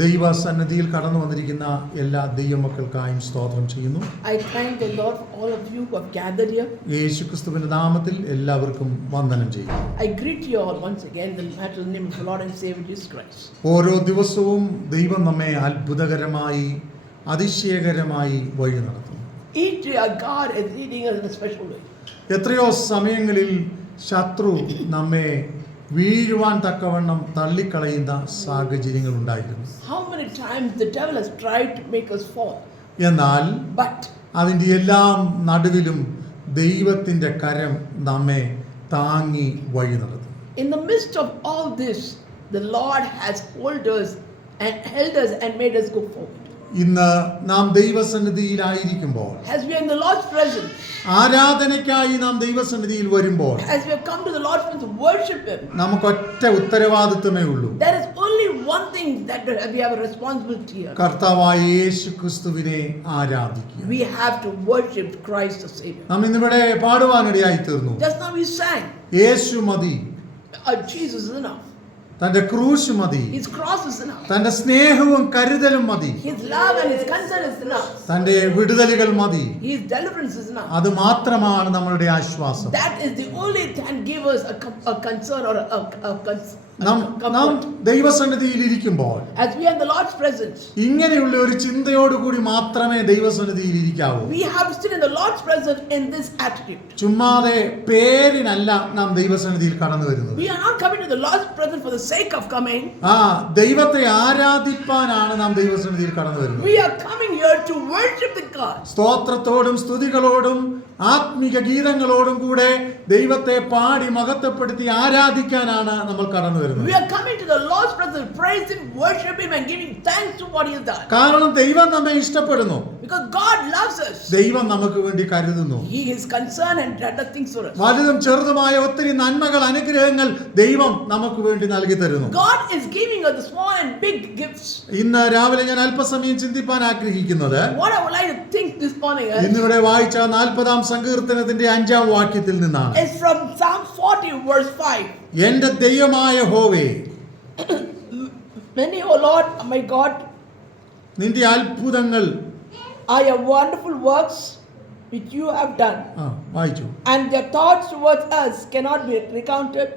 ദൈവസന്നിധിയിൽ കടന്നു വന്നിരിക്കുന്ന എല്ലാ ദൈവമക്കൾക്കായും സ്തോത്രം ചെയ്യുന്നു. I thank the Lord for all of you who have gathered here. യേശുക്രിസ്തുവിന്റെ നാമത്തിൽ എല്ലാവർക്കും വന്ദനം ചെയ്യുന്നു. I greet you all once again in the matchless name of the Lord and Savior Jesus Christ. ഓരോ ദിവസവും ദൈവം നമ്മെ അത്ഭുതകരമായി അതിശയകരമായി വഴി നടത്തുന്നു. Each day our God is leading us in a special way. എത്രയോ സമയങ്ങളിൽ ശത്രു നമ്മെ വീഴുവാൻ തക്കവണ്ണം തള്ളിക്കളയുന്ന സാഹചര്യങ്ങൾ ഉണ്ടായിരുന്നു. How many times the devil has tried to make us fall. എന്നാൽ But അതിൻ്റെ എല്ലാം നടുവിലും ദൈവത്തിൻ്റെ കരം നമ്മെ താങ്ങി വഴി നടത്തും. in the midst of all this, the Lord has held us and made us go forward. ഇന്ന് നാം ദൈവസന്നിധിയിലായിരിക്കുമ്പോൾ, As we are in the Lord's presence, ആരാധനയ്ക്കായി നാം ദൈവസന്നിധിയിൽ വരുമ്പോൾ, as we have come to the Lord's presence to worship Him, നമുക്കൊറ്റ ഉത്തരവാദിത്വമേ ഉള്ളൂ. there is only one thing that we have a responsibility here. കർത്താവായ യേശുക്രിസ്തുവിനെ ആരാധിക്കുക. We have to worship Christ the Savior. നാം ഇന്നിവിടെ പാടുവാനിടയായി തീർന്നു. Just now we sang, യേശു മതി, Jesus is enough. തന്റെ ക്രൂശ് മതി, His cross is enough. തന്റെ സ്നേഹവും കരുതലും മതി, His love and His concern is enough. തന്റെ വിടുതലുകൾ മതി. His deliverance is enough. അത് മാത്രമാണ് നമ്മളുടെ ആശ്വാസം. That is the only thing can give us a concern or നാം comfort. ദൈവസന്നിധിയിൽ ഇരിക്കുമ്പോൾ As we are in the Lord's presence, ഇങ്ങനെയുള്ള ഒരു ചിന്തയോടുകൂടി മാത്രമേ ദൈവസന്നിധിയിൽ ഇരിക്കാവൂ. we have to sit in the Lord's presence in this attitude. ചുമ്മാതെ പേരിനല്ല നാം ദൈവസന്നിധിയിൽ കടന്നു വരുന്നത്. We are not coming to the Lord's presence for the sake of coming. ദൈവത്തെ ആരാധിപ്പാനാണ് നാം ദൈവസന്നിധിയിൽ കടന്നു വരുന്നത്. We are coming here to worship the God. സ്തോത്രത്തോടും സ്തുതികളോടും ആത്മിക ഗീതങ്ങളോടും കൂടെ ദൈവത്തെ പാടി മഹത്വപ്പെടുത്തി ആരാധിക്കാനാണ് നമ്മൾ കടന്നു വരുന്നത്. We are coming to the Lord's presence, praise Him, worship Him, and giving thanks to what He has done. കാരണം ദൈവം നമ്മെ ഇഷ്ടപ്പെടുന്നു. Because God loves us. ദൈവം നമുക്ക് വേണ്ടി കരുതുന്നു. He is concerned and does things for us. വലുതും ചെറുതുമായ ഒത്തിരി നന്മകൾ, അനുഗ്രഹങ്ങൾ ദൈവം നമുക്ക് വേണ്ടി നൽകി തരുന്നു. God is giving us the small and big gifts. ഇന്ന് രാവിലെ ഞാൻ അല്പസമയം ചിന്തിപ്പാൻ ആഗ്രഹിക്കുന്നത്, What I would like to think this morning ഇന്നിവിടെ വായിച്ച 40-ാം സങ്കീർത്തനത്തിന്റെ 5-ാം വാക്യത്തിൽ നിന്നാണ്. is from Psalm 40 verse 5. എന്റെ ദൈവമായ യഹോവേ, Many, O Lord, my God, നിന്റെ അത്ഭുതങ്ങൾ are your wonderful works which you have done, വായിച്ചു. and their thoughts towards us cannot be recounted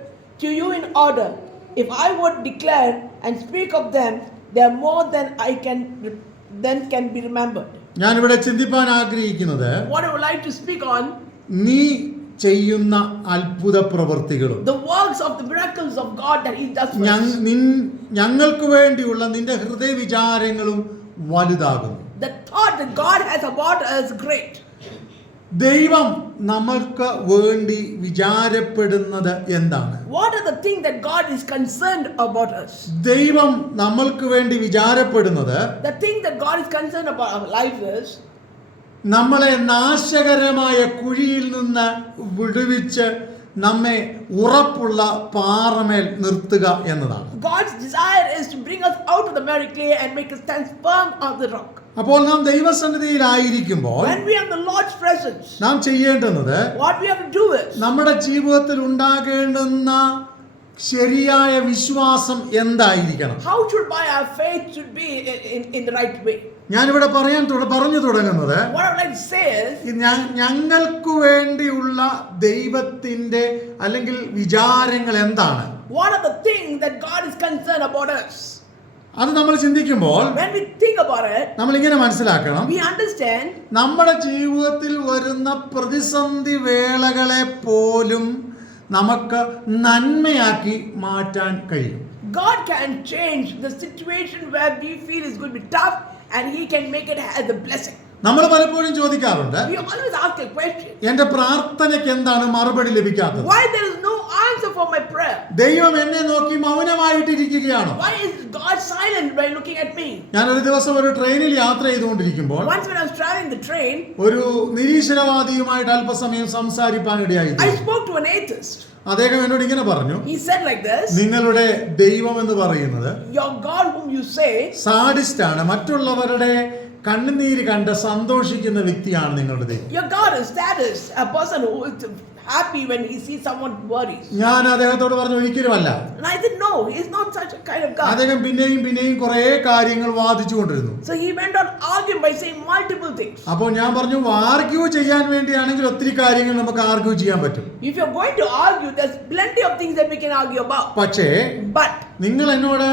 to you in order. If I would declare and speak of them, they are more than can be remembered. ഞാനിവിടെ ചിന്തിപ്പാൻ ആഗ്രഹിക്കുന്നത്, What I would like to speak on, നീ ചെയ്യുന്ന അത്ഭുത പ്രവൃത്തികളും the works of the miracles of God that He does for us. ഞങ്ങൾക്ക് വേണ്ടിയുള്ള നിന്റെ ഹൃദയ വിചാരങ്ങളും വലുതാകുന്നു. The thought that God has about us is great. ദൈവം നമ്മൾക്ക് വേണ്ടി വിചാരപ്പെടുന്നത് എന്താണ്? What are the things that God is concerned about us? ദൈവം നമ്മൾക്ക് വേണ്ടി വിചാരപ്പെടുന്നത്, The thing that God is concerned about our life is, നമ്മളെ നാശകരമായ കുഴിയിൽ നിന്ന് വിടുവിച്ച് നമ്മെ ഉറപ്പുള്ള പാറമേൽ നിർത്തുക എന്നതാണ്. God's desire is to bring us out of the miry clay and make us stand firm on the rock. അപ്പോൾ നാം ദൈവസന്നിധിയിലായിരിക്കുമ്പോൾ When we are in the Lord's presence, നാം ചെയ്യേണ്ടുന്നത്, what we have to do is, നമ്മുടെ ജീവിതത്തിൽ ഉണ്ടാകേണ്ടുന്ന ശരിയായ വിശ്വാസം എന്തായിരിക്കണം? how should our faith should be in the right way. ഞാനിവിടെ പറഞ്ഞു തുടങ്ങുന്നത്, What I would like to say is, ഞങ്ങൾക്ക് വേണ്ടിയുള്ള ദൈവത്തിന്റെ അല്ലെങ്കിൽ വിചാരങ്ങൾ എന്താണ്? what are the things that God is concerned about us? അത് നമ്മൾ ചിന്തിക്കുമ്പോൾ When we think about it, നമ്മൾ ഇങ്ങനെ മനസ്സിലാക്കണം, we understand നമ്മുടെ ജീവിതത്തിൽ വരുന്ന പ്രതിസന്ധി വേളകളെ പോലും നമുക്ക് നന്മയാക്കി മാറ്റാൻ കഴിയും. God can change the situation where we feel is going to be tough, and He can make it as a blessing. നമ്മൾ പലപ്പോഴും ചോദിക്കാറുണ്ട്, We always ask a question, എന്റെ പ്രാർത്ഥനയ്ക്ക് എന്താണ് മറുപടി ലഭിക്കാത്തത്? why there is no answer for my prayer? ദൈവം എന്നെ നോക്കി മൗനമായിട്ടിരിക്കുകയാണോ? Why is God silent by looking at me? ഞാനൊരു ദിവസം ഒരു ട്രെയിനിൽ യാത്ര ചെയ്തുകൊണ്ടിരിക്കുമ്പോൾ Once when I was traveling the train, ഒരു നിരീശ്വരവാദിയുമായിട്ട് അല്പസമയം സംസാരിപ്പാനിടയായി. I spoke to an atheist. അദ്ദേഹം എന്നോട് ഇങ്ങനെ പറഞ്ഞു, He said like this, നിങ്ങളുടെ ദൈവം എന്ന് പറയുന്നത് your God whom you say, സാഡിസ്റ്റാണ്, മറ്റുള്ളവരുടെ കണ്ണുനീര് കണ്ട് സന്തോഷിക്കുന്ന വ്യക്തിയാണ് നിങ്ങളുടെ ദൈവം. your God is sadist, a person who is happy when he sees someone worries. ഞാൻ അദ്ദേഹത്തോട് പറഞ്ഞു ഒരിക്കലുമല്ല. And I said, no, he's not such a kind of God. അദ്ദേഹം പിന്നെയും കുറെ കാര്യങ്ങൾ വാദിച്ചുകൊണ്ടിരുന്നു. So he went on arguing by saying multiple things. അപ്പോൾ ഞാൻ പറഞ്ഞു ആർഗ്യൂ ചെയ്യാൻ വേണ്ടിയാണെങ്കിൽ ഒത്തിരി കാര്യങ്ങൾ നമുക്ക് ആർഗ്യൂ ചെയ്യാൻ പറ്റും. If you're going to argue, there's plenty of things that we can argue about. പക്ഷേ But നിങ്ങൾ എന്നോട്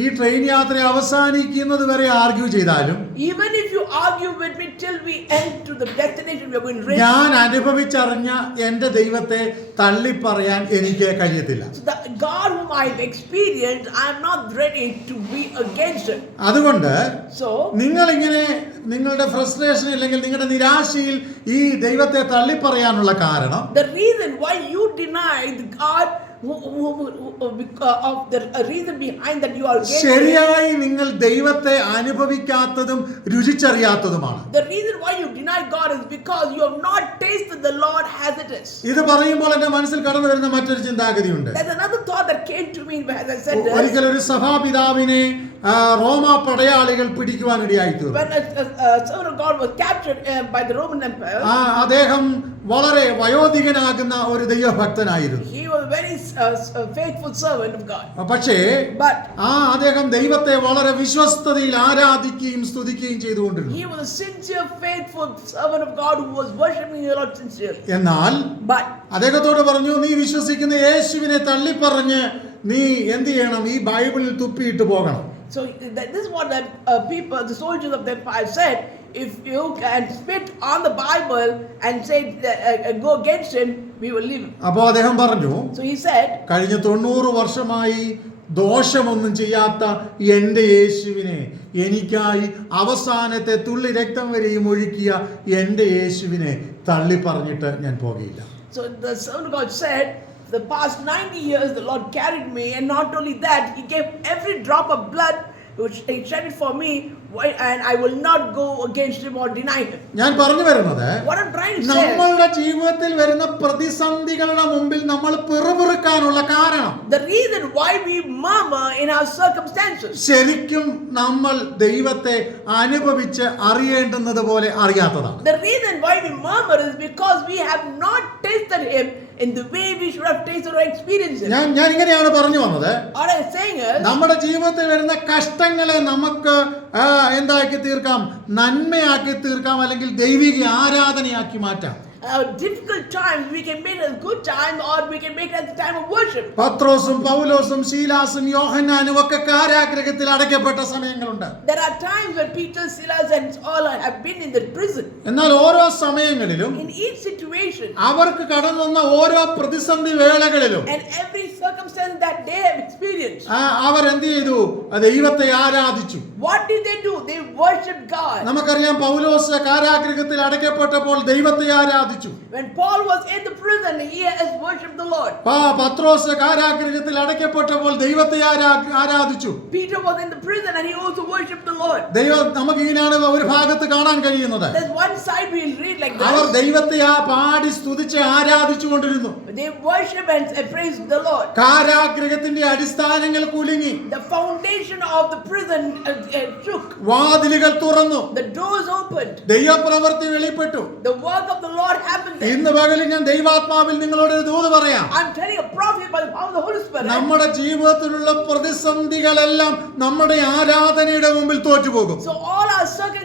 ഈ ട്രെയിൻ യാത്ര അവസാനിക്കുന്നത് വരെ ആർഗ്യൂ ചെയ്താലും even if you argue with me till we end to the destination we are going to reach, ഞാൻ അനുഭവിച്ചറിഞ്ഞ എന്റെ ദൈവത്തെ തള്ളിപ്പറയാൻ എനിക്ക് കഴിയത്തില്ല. so the God whom I've experienced, I am not ready to be against him. അതുകൊണ്ട് So നിങ്ങളിങ്ങനെ നിങ്ങളുടെ frustration അല്ലെങ്കിൽ നിങ്ങളുടെ നിരാശയിൽ ഈ ദൈവത്തെ തള്ളിപ്പറയാനുള്ള കാരണം the reason why you deny the God of the reason behind that you are against him, ശരിയായി നിങ്ങൾ ദൈവത്തെ അനുഭവിക്കാത്തതും രുചിച്ചറിയാത്തതുമാണ്. the reason why you deny God is because you have not tasted the Lord as it is. ഇത് പറയുമ്പോൾ എന്റെ മനസ്സിൽ കടന്നു വരുന്ന മറ്റൊരു ചിന്താഗതിയുണ്ട്. There's another thought that came to me as I said this. ഒരിക്കൽ ഒരു സഭാപിതാവിനെ റോമ പടയാളികൾ പിടിക്കുവാനിടയായി തീർന്നു. When a servant of God was captured by the Roman Empire, അദ്ദേഹം വളരെ വയോധികനാകുന്ന ഒരു ദൈവഭക്തനായിരുന്നു. he was a very faithful servant of God. പക്ഷേ But അദ്ദേഹം ദൈവത്തെ വളരെ വിശ്വസ്തതയിൽ ആരാധിക്കുകയും സ്തുതിക്കുകയും ചെയ്തുകൊണ്ടിരുന്നു. he was a sincere, faithful servant of God who was worshiping the Lord sincerely. എന്നാൽ But അദ്ദേഹത്തോട് പറഞ്ഞു നീ വിശ്വസിക്കുന്ന യേശുവിനെ തള്ളിപ്പറഞ്ഞ് നീ എന്ത് ചെയ്യണം? ഈ ബൈബിളിൽ തുപ്പിയിട്ട് പോകണം. so this is what the people, the soldiers of the empire said. If you can spit on the Bible and say go against him, we will leave him. അപ്പോൾ അദ്ദേഹം പറഞ്ഞു, So he said, കഴിഞ്ഞ 90 വർഷമായി ദോഷമൊന്നും ചെയ്യാത്ത എൻ്റെ യേശുവിനെ, എനിക്കായി അവസാനത്തെ തുള്ളി രക്തം വരെയും ഒഴുക്കിയ എൻ്റെ യേശുവിനെ തള്ളി പറഞ്ഞിട്ട് ഞാൻ പോകയില്ല. so the servant of God said, the past 90 years the Lord carried me, and not only that, he gave every drop of blood which he shed it for me, and I will not go against him or deny him. ഞാൻ പറഞ്ഞു വരുന്നത്, What I'm trying to say, നമ്മളുടെ ജീവിതത്തിൽ വരുന്ന പ്രതിസന്ധികളുടെ മുമ്പിൽ നമ്മൾ പിറുപിറുക്കാനുള്ള കാരണം, the reason why we murmur in our circumstances, ശരിക്കും നമ്മൾ ദൈവത്തെ അനുഭവിച്ച് അറിയേണ്ടുന്നത് പോലെ അറിയാത്തതാണ്. the reason why we murmur is because we have not tasted him in the way we should have tasted or experienced him. ഞാൻ ഇങ്ങനെയാണ് പറഞ്ഞു വന്നത്, What I'm saying is, നമ്മുടെ ജീവിതത്തിൽ വരുന്ന കഷ്ടങ്ങളെ നമുക്ക് എന്താക്കി തീർക്കാം? നന്മയാക്കി തീർക്കാം, അല്ലെങ്കിൽ ദൈവിക ആരാധനയാക്കി മാറ്റാം. difficult times we can make it a good time, or we can make it as a time of worship. പത്രോസും പൗലോസും ശീലാസും യോഹന്നാനും ഒക്കെ കാരാഗൃഹത്തിൽ അടയ്ക്കപ്പെട്ട സമയങ്ങളുണ്ട്. There are times when Peter, Silas and all have been in the prison. എന്നാൽ ഓരോ സമയങ്ങളിലും In each situation അവർക്ക് കടന്നു വന്ന ഓരോ പ്രതിസന്ധി വേളകളിലും and every circumstance that they have experienced, അവർ എന്ത് ചെയ്തു? ദൈവത്തെ ആരാധിച്ചു. what did they do? They worshiped God. നമുക്കറിയാം, പൗലോസ് കാരാഗൃഹത്തിൽ അടയ്ക്കപ്പെട്ടപ്പോൾ ദൈവത്തെ ആരാധിച്ചു. When Paul was in the prison, he has worshipped the Lord. പത്രോസ് കാരാഗൃഹത്തിൽ അടയ്ക്കപ്പെട്ടപ്പോൾ ദൈവത്തെ ആരാധിച്ചു. Peter was in the prison and he also worshipped the Lord. ദൈവം നമുക്ക് ഇങ്ങനെയാണ് ഒരു ഭാഗത്ത് കാണാൻ കഴിയുന്നത്. There's one side we'll read like our this. ദൈവത്തെ പാടി സ്തുതിച്ച് ആരാധിച്ചു കൊണ്ടിരുന്നു. They worship and praise the Lord. കാരാഗൃഹത്തിന്റെ അടിസ്ഥാനങ്ങൾ കുലുങ്ങി, The foundation of the prison shook. വാതിലുകൾ തുറന്നു, The doors opened. ദൈവപ്രവൃത്തി വെളിപ്പെട്ടു. The work of the Lord happened there. ഇന്ന് പകലിൽ ഞാൻ ദൈവാത്മാവിൽ നിങ്ങളോട് ഒരു ദൂത് പറയാം. I'm telling a prophet by the power of the Holy Spirit. നമ്മുടെ ജീവിതത്തിലുള്ള പ്രതിസന്ധികളെല്ലാം നമ്മുടെ ആരാധനയുടെ മുമ്പിൽ തോറ്റുപോകും. So all our circumstances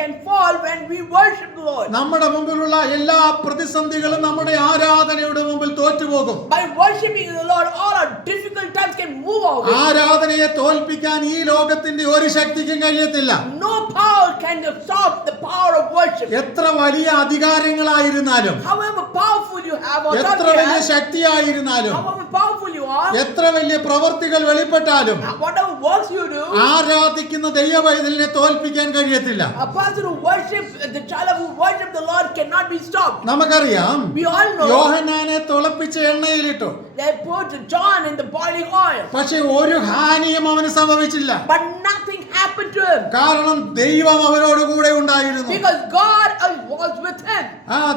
can fall when we worship the Lord. നമ്മുടെ മുമ്പിലുള്ള എല്ലാ പ്രതിസന്ധികളും നമ്മുടെ ആരാധനയുടെ മുമ്പിൽ തോറ്റുപോകും. By worshiping the Lord, all our difficult times can move away. ആരാധനയെ തോൽപ്പിക്കാൻ ഈ ലോകത്തിന്റെ ഒരു ശക്തിക്കും കഴിയത്തില്ല. No power can stop the power of worship. എത്ര വലിയ അധികാരങ്ങളായിരുന്നാലും, However powerful you have, or എത്ര വലിയ ശക്തിയായിരുന്നാലും, however powerful you are, എത്ര വലിയ പ്രവൃത്തികൾ വെളിപ്പെട്ടാലും, whatever works you do, ആരാധിക്കുന്ന ദൈവവൈതലിനെ തോൽപ്പിക്കാൻ കഴിയത്തില്ല. a person who worships, the child who worships the Lord cannot be stopped. നമുക്കറിയാം, We all know യോഹന്നാനെ തിളപ്പിച്ച എണ്ണയിലിട്ടു, they put John in the boiling oil, പക്ഷെ ഒരു ഹാനിയും അവന് സംഭവിച്ചില്ല. but nothing happened to him കാരണം ദൈവം അവനോട് കൂടെ ഉണ്ടായിരുന്നു. because God was with him.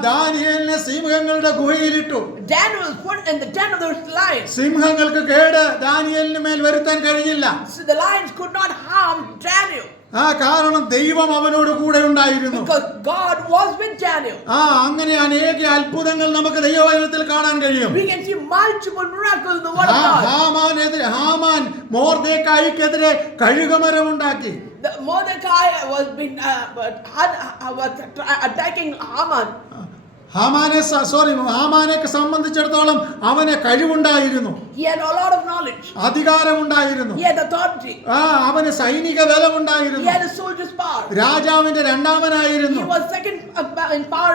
ദാനിയേലിനെ സിംഹങ്ങളുടെ ഗുഹയിലിട്ടു. Daniel was put in the den of those lions. സിംഹങ്ങൾക്ക് കേട് ദാനിയേലിന് മേൽ വരുത്താൻ കഴിഞ്ഞില്ല. So the lions could not harm Daniel. കാരണം ദൈവം അവനോട് കൂടെ ഉണ്ടായിരുന്നു. Because God was with Daniel. അങ്ങനെ അനേക അത്ഭുതങ്ങൾ നമുക്ക് ദൈവവചനത്തിൽ കാണാൻ കഴിയും. We can see multiple miracles in the word of God. Haman മൊർദെഖായിക്കെതിരെ കഴുകമരം ഉണ്ടാക്കി. Mordecai was attacking Haman. ഹാമാനെ സംബന്ധിച്ചിടത്തോളം അവന് കഴിവുണ്ടായിരുന്നു. He had a lot of knowledge. അധികാരമുണ്ടായിരുന്നു. He had authority. അവന് സൈനിക ബലമുണ്ടായിരുന്നു. He had a soldier's power. രാജാവിന്റെ രണ്ടാമനായിരുന്നു. He was second in power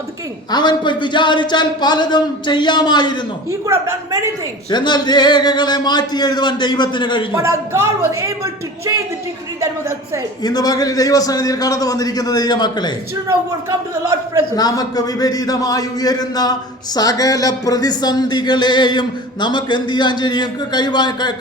of the king. അവൻ വിചാരിച്ചാൽ പലതും ചെയ്യാമായിരുന്നു. He could have done many things. എന്നാൽ രേഖകളെ മാറ്റി എഴുതുവാൻ ദൈവത്തിന് കഴിഞ്ഞു. But our God was able to change the decree that was said. ഇന്ന് പകൽ ദൈവസന്നിധിയിൽ കടന്നു വന്നിരിക്കുന്ന ദൈവമക്കളെ, Children who have come to the Lord's presence. നമുക്ക് വിപരീതമായി ഉയരുന്ന സകല പ്രതിസന്ധികളെയും നമുക്ക് എന്ത് ചെയ്യാൻ കഴിയും?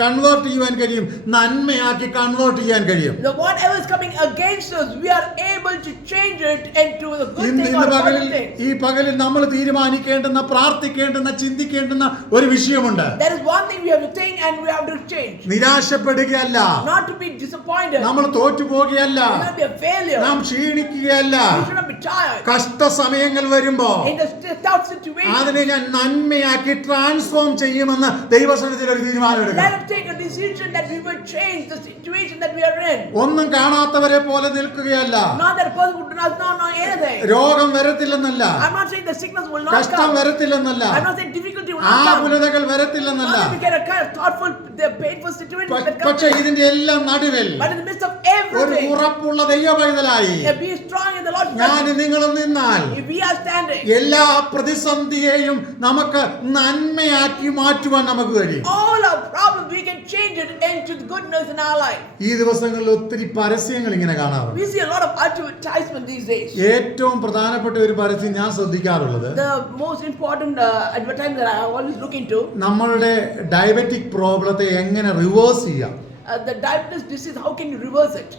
കൺവേർട്ട് ചെയ്യാൻ കഴിയും. നന്മയാക്കി കൺവേർട്ട് ചെയ്യാൻ കഴിയും. Whatever is coming against us, we are able to change it into the good thing ഇന്ന് or the പകലിൽ good thing. ഈ പകലിൽ നമ്മൾ തീരുമാനിക്കേണ്ടുന്ന, പ്രാർത്ഥിക്കേണ്ടുന്ന, ചിന്തിക്കേണ്ടുന്ന ഒരു വിഷയമുണ്ട്. There is one thing we have to think and we have to change. നിരാശപ്പെടുകയല്ല, Not to be disappointed. നമ്മൾ തോറ്റുപോകുകയല്ല, Not be a failure. നാം ക്ഷീണിക്കുകയല്ല. We should not be tired. കഷ്ടസമയങ്ങൾ വരുമ്പോ In the tough situation, അതിനെ ഞാൻ നന്മയാക്കി ട്രാൻസ്ഫോം ചെയ്യുമെന്ന് ദൈവസന്നിധിയിൽ ഒരു തീരുമാനം let എടുക്കണം. us take a decision that we will change the situation that we are in. ഒന്നും കാണാത്തവരെ പോലെ നിൽക്കുകയല്ല. Not that a person who does not know anything. രോഗം വരത്തില്ലെന്നല്ല, I'm not saying the sickness will not കഷ്ടം come. വരത്തില്ലെന്നല്ല, I'm not saying difficulty will not come. ആകുലതകൾ വരത്തില്ലെന്നല്ല. Not that we get a kind of thoughtful, painful situation that പക്ഷെ comes. ഇതിന്റെ എല്ലാം നടുവിൽ But in the midst of ഒരു everything, ഉറപ്പുള്ള ദൈവപൈതലായി be strong in the Lord's ഞാൻ presence. നിങ്ങളും നിന്നാൽ If we are standing, എല്ലാ പ്രതിസന്ധിയെയും നമുക്ക് നന്മയാക്കി മാറ്റുവാൻ നമുക്ക് കഴിയും. all our problems, we can change it into the goodness in our life. ഈ ദിവസങ്ങളിൽ ഒത്തിരി പരസ്യങ്ങൾ ഇങ്ങനെ കാണാറുണ്ട്. We see a lot of advertisement these days. ഏറ്റവും പ്രധാനപ്പെട്ട ഒരു പരസ്യം ഞാൻ ശ്രദ്ധിക്കാറുള്ളത്, The most important advertisement that I always look into, നമ്മളുടെ ഡയബറ്റിക് പ്രോബ്ലത്തെ എങ്ങനെ റിവേഴ്സ് ചെയ്യാം. the diabetes disease, how can you reverse it?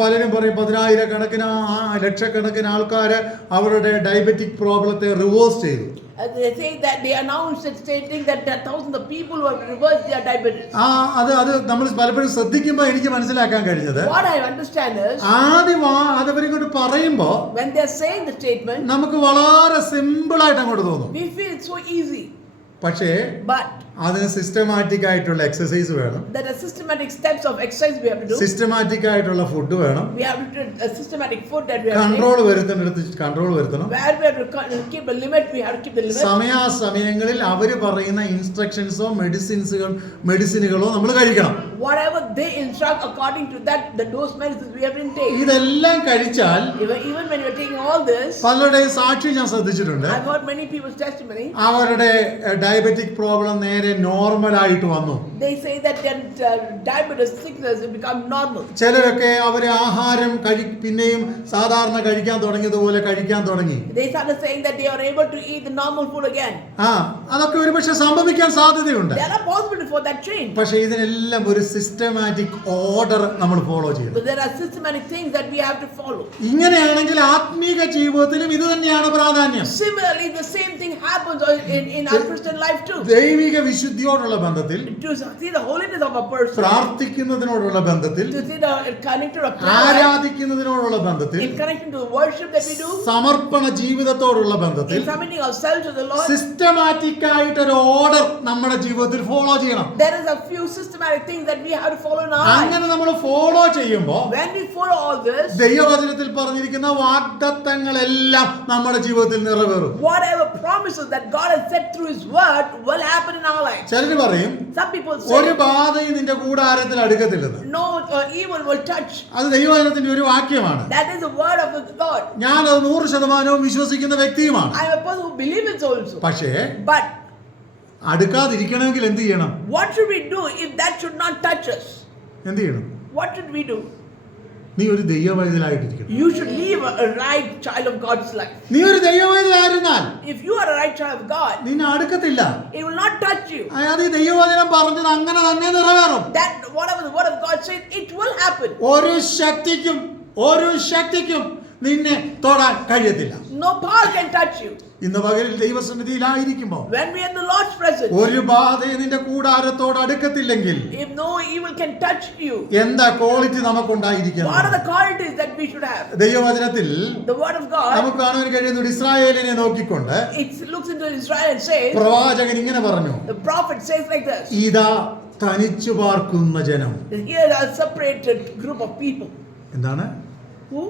പലരും പറയും 10,000-കണക്കിന് ലക്ഷക്കണക്കിന് ആൾക്കാർ അവരുടെ ഡയബറ്റിക് പ്രോബ്ലത്തെ റിവേഴ്സ് ചെയ്തു. They say that they announced it stating that there are thousands of people who have reversed their diabetes. അത് നമ്മൾ പലപ്പോഴും ശ്രദ്ധിക്കുമ്പോൾ എനിക്ക് മനസ്സിലാക്കാൻ കഴിഞ്ഞത്, What I understand is, ആദ്യം അതവരിങ്ങോട്ട് പറയുമ്പോ when they are saying the statement, നമുക്ക് വളരെ സിമ്പിൾ ആയിട്ട് അങ്ങോട്ട് തോന്നും. we feel it's so easy. പക്ഷേ But അതിന് സിസ്റ്റമാറ്റിക് ആയിട്ടുള്ള എക്സസൈസ് വേണം, there are systematic steps of exercise we have to do. Systematic ആയിട്ടുള്ള ഫുഡ് വേണം, We have to do a systematic food that we have to control വരുത്തേണ്ടടുത്ത് control വരുത്തണം. take. Where we have to keep a limit, we have to keep the limit. സമയാസമയങ്ങളിൽ അവർ പറയുന്ന ഇൻസ്ട്രക്ഷൻസോ മെഡിസിനുകളോ നമ്മൾ കഴിക്കണം. Whatever they instruct according to that, the dose medicines we have to take. ഇതെല്ലാം കഴിച്ചാൽ Even when you are taking all this, പലരുടെയും സാക്ഷി ഞാൻ ശ്രദ്ധിച്ചിട്ടുണ്ട്, I've heard many people's testimony. അവരുടെ ഡയബറ്റിക് പ്രോബ്ലം നേരെ നോർമൽ ആയിട്ട് വന്നു. They say that their diabetes sickness has become normal. ചിലരൊക്കെ അവരെ ആഹാരം പിന്നെയും സാധാരണ കഴിക്കാൻ തുടങ്ങിയതുപോലെ കഴിക്കാൻ തുടങ്ങി. They started saying that they are able to eat the normal food again. അതൊക്കെ ഒരുപക്ഷെ സംഭവിക്കാൻ സാധ്യതയുണ്ട്. There are possibilities for that change. പക്ഷേ ഇതിനെല്ലാം ഒരു സിസ്റ്റമാറ്റിക് ഓർഡർ നമ്മൾ ഫോളോ ചെയ്യണം. But there are systematic things that we have to follow. ഇങ്ങനെയാണെങ്കിൽ ആത്മീക ജീവിതത്തിലും ഇത് തന്നെയാണ് പ്രാധാന്യം. Similarly, the same thing happens in our Christian life too. ദൈവിക വിശുദ്ധിയോടുള്ള ബന്ധത്തിൽ, To see the holiness of a person, പ്രാർത്ഥിക്കുന്നതിനോടുള്ള ബന്ധത്തിൽ, to see the connected of prayer, ആരാധിക്കുന്നതിനോടുള്ള ബന്ധത്തിൽ, in connection to the worship that we do, സമർപ്പണ ജീവിതത്തോടുള്ള ബന്ധത്തിൽ in submitting ourselves to the Lord. Systematic ആയിട്ടൊരു order നമ്മുടെ ജീവിതത്തിൽ follow ചെയ്യണം. There is a few systematic things that we have to follow in our life. അങ്ങനെ നമ്മൾ follow ചെയ്യുമ്പോൾ When we follow all this, ദൈവവചനത്തിൽ പറഞ്ഞിരിക്കുന്ന വാഗ്ദത്തങ്ങളെല്ലാം നമ്മുടെ ജീവിതത്തിൽ നിറവേറും. whatever promises that God has said through His word will happen in our life. ചിലർ പറയും, Some people ഒരു say ബാധയും നിന്റെ കൂടാരത്തിൽ അടുക്കത്തില്ലെന്ന്. no evil will touch. അത് ദൈവവചനത്തിന്റെ ഒരു വാക്യമാണ്. That is the word of the Lord. ഞാൻ അത് 100% വിശ്വസിക്കുന്ന വ്യക്തിയുമാണ്. I am a person who believes it also. പക്ഷേ But അടുക്കാതിരിക്കണമെങ്കിൽ എന്ത് ചെയ്യണം? what should we do if that should not touch us? എന്ത് ചെയ്യണം? What should we do? നീ ഒരു ദൈവവൈതലായിട്ടിരിക്കണം. You should live a right child of God's life. നീ ഒരു ദൈവവൈതലായിരുന്നാൽ If you are a right child of God, നിന്നെ അടുക്കത്തില്ല. it will not touch you. അത് ഈ ദൈവവചനം പറഞ്ഞത് അങ്ങനെ തന്നെ നിറവേറും. That whatever the word of God says, it will happen. ഒരു ശക്തിക്കും നിന്നെ തൊടാൻ കഴിയത്തില്ല. No power can touch you. ഇന്ന് പകലിൽ ദൈവസന്നിധിയിലായിരിക്കുമ്പോൾ When we are in the Lord's presence, ഒരു ബാധയും നിന്റെ കൂടാരത്തോട് അടുക്കത്തില്ലെങ്കിൽ if no evil can touch you, എന്താ quality what are നമുക്കുണ്ടായിരിക്കുന്നത്? the qualities that we should have? ദൈവവചനത്തിൽ The word of God, നമുക്ക് കാണാൻ കഴിയുന്ന ഇസ്രായേലിനെ നോക്കിക്കൊണ്ട് it looks into Israel and says, പ്രവാചകൻ ഇങ്ങനെ പറഞ്ഞു, the prophet says like this, ഇതാ തനിച്ചു പാർക്കുന്ന ജനം. here are a separated group of people. എന്താണ് Who?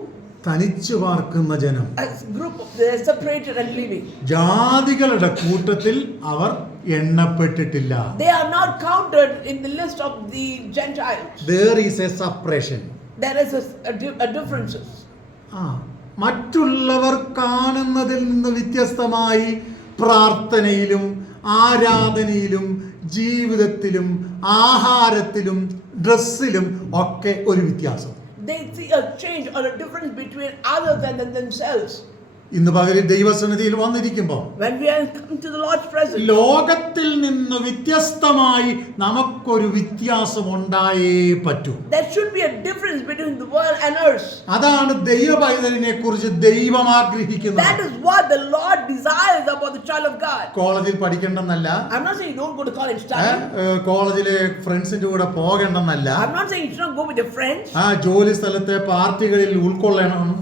തനിച്ചു പാർക്കുന്ന ജനം? A group of, they are separated and living. ജാതികളുടെ കൂട്ടത്തിൽ അവർ എണ്ണപ്പെട്ടിട്ടില്ല. They are not counted in the list of the Gentiles. There is a separation. There is a differences. മറ്റുള്ളവർ കാണുന്നതിൽ നിന്ന് വ്യത്യസ്തമായി പ്രാർത്ഥനയിലും ആരാധനയിലും ജീവിതത്തിലും ആഹാരത്തിലും ഡ്രസ്സിലും ഒക്കെ ഒരു വ്യത്യാസം. They see a change or a difference between other than themselves. ഇന്ന് പകലിൽ ദൈവസന്നിധിയിൽ വന്നിരിക്കുമ്പോൾ When we are come to the Lord's presence, ലോകത്തിൽ നിന്ന് വ്യത്യസ്തമായി നമുക്കൊരു വ്യത്യാസം ഉണ്ടായേ പറ്റൂ. there should be a difference between the world and earth. അതാണ് ദൈവപൈതലിനെ കുറിച്ച് ദൈവം ആഗ്രഹിക്കുന്നത്. That is what the Lord desires about the child of God. കോളേജിൽ പഠിക്കണമെന്നല്ല, I'm not saying you don't go to college study. കോളേജിലെ ഫ്രണ്ട്സിന്റെ കൂടെ പോകണമെന്നല്ല, I'm not saying you should not go with your friends. ജോലി സ്ഥലത്തെ പാർട്ടികളിൽ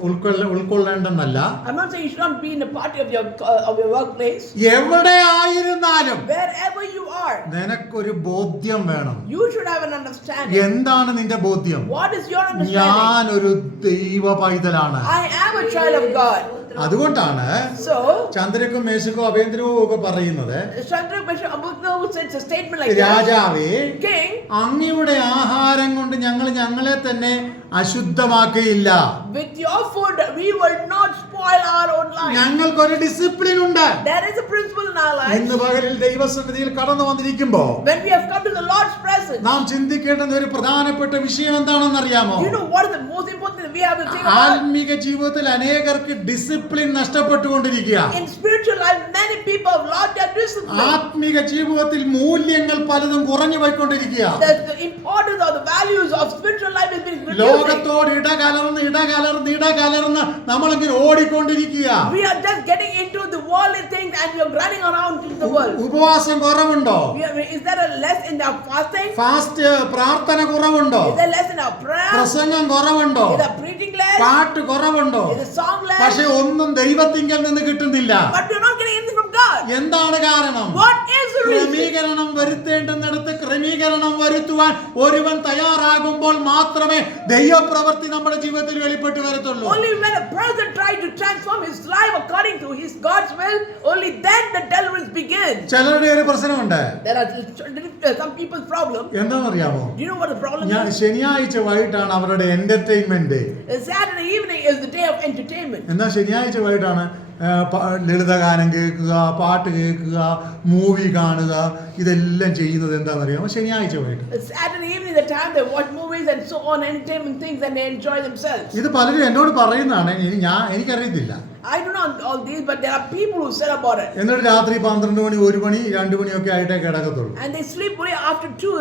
ഉൾക്കൊള്ളേണ്ടെന്നല്ല. I'm not saying you should not be in a party of your workplace. എവിടെ ആയിരുന്നാലും Wherever you are, നിനക്കൊരു ബോധ്യം വേണം. you should have an understanding. എന്താണ് നിന്റെ ബോധ്യം? What is your understanding? ഞാനൊരു ദൈവ പൈതലാണ്. I am a child of God. അതുകൊണ്ടാണ് So, ചന്ദ്രക്കും മേശക്കും അഭേന്ദ്രവും ഒക്കെ പറയുന്നത്, Shadrach, Meshach, Abednego says a statement like that. രാജാവേ, King, അങ്ങയുടെ ആഹാരം കൊണ്ട് ഞങ്ങളെ തന്നെ അശുദ്ധമാക്കുകയില്ല. with your food we will not spoil our own life. ഞങ്ങൾക്കൊരു ഡിസിപ്ലിൻ ഉണ്ട്. There is a principle in our ഇന്ന് lives. പകലിൽ ദൈവസന്നിധിയിൽ കടന്നു വന്നിരിക്കുമ്പോ When we have come to the Lord's presence, നാം ചിന്തിക്കേണ്ടുന്ന ഒരു പ്രധാനപ്പെട്ട വിഷയം എന്താണെന്ന് അറിയാമോ? you know what is the most important thing we have to think about? ആത്മീക ജീവിതത്തിൽ അനേകർക്ക് discipline നഷ്ടപ്പെട്ടുകൊണ്ടിരിക്കുക. In spiritual life, many people have lost their discipline. ആത്മീക ജീവിതത്തിൽ മൂല്യങ്ങൾ പലതും കുറഞ്ഞു പോയിക്കൊണ്ടിരിക്കുക. The importance of the values of spiritual life has been reducing. ലോകത്തോട് ഇടകലർന്ന് നമ്മളിങ്ങനെ ഓടിക്കൊണ്ടിരിക്കുക. We are just getting into the worldly things and we are running around in the world. ഉപവാസം കുറവുണ്ടോ? Is there a less in our fasting? പ്രാർത്ഥന കുറവുണ്ടോ? Is there less in our prayer? പ്രസംഗം കുറവുണ്ടോ? Is the preaching less? പാട്ട് കുറവുണ്ടോ? Is the song less? പക്ഷെ ഒന്നും ദൈവത്തിങ്കൽ നിന്ന് കിട്ടുന്നില്ല. But we are not getting anything from God. എന്താണ് കാരണം? What is the reason? ക്രമീകരണം വരുത്തേണ്ടുന്നിടത്ത് ക്രമീകരണം വരുത്തുവാൻ ഒരുവൻ തയ്യാറാകുമ്പോൾ മാത്രമേ ദൈവപ്രവൃത്തി നമ്മുടെ ജീവിതത്തിൽ വെളിപ്പെട്ട് വരത്തുള്ളൂ. Only when a person tries to transform his life according to his God's will, only then the deliverance begins. ചിലരുടെ ഒരു പ്രശ്നമുണ്ട്. There are some people's problem. എന്താണെന്നറിയാമോ? Do you know what the problem is? ശനിയാഴ്ച വൈകിട്ടാണ് അവരുടെ entertainment. Saturday evening is the day of entertainment. എന്നാ ശനിയാഴ്ച വൈകിട്ടാണ് ലളിതഗാനം കേൾക്കുക, പാട്ട് കേൾക്കുക, മൂവി കാണുക, ഇതെല്ലാം ചെയ്യുന്നത് എന്താണെന്നറിയാമോ? ശനിയാഴ്ച വൈകിട്ട്. Saturday evening the time they watch movies and so on, entertainment things, and they enjoy themselves. ഇത് പലരും എന്നോട് പറയുന്നതാണ്, എനിക്കറിയത്തില്ല. I do not all these, but there are people who say about it. എന്നിട്ട് രാത്രി 12 മണി 1 മണി 2 മണിയൊക്കെ ആയിട്ടേ കിടക്കത്തുള്ളൂ. And they sleep only after 2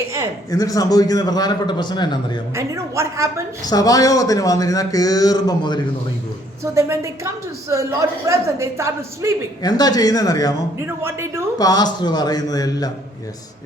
a.m. എന്നിട്ട് സംഭവിക്കുന്ന പ്രധാനപ്പെട്ട പ്രശ്നം എന്നാണെന്നറിയാമോ? And you know what happens? സഭായോഗത്തിന് വന്നിരുന്നാൽ കേറുമ്പോൾ മുതൽ ഇരുന്ന് ഉറങ്ങിപ്പോകും. So then when they come to Lord's presence, they start sleeping. എന്താ ചെയ്യുന്നതെന്ന് അറിയാമോ? Do you know what they do? Pastor പറയുന്നത് എല്ലാം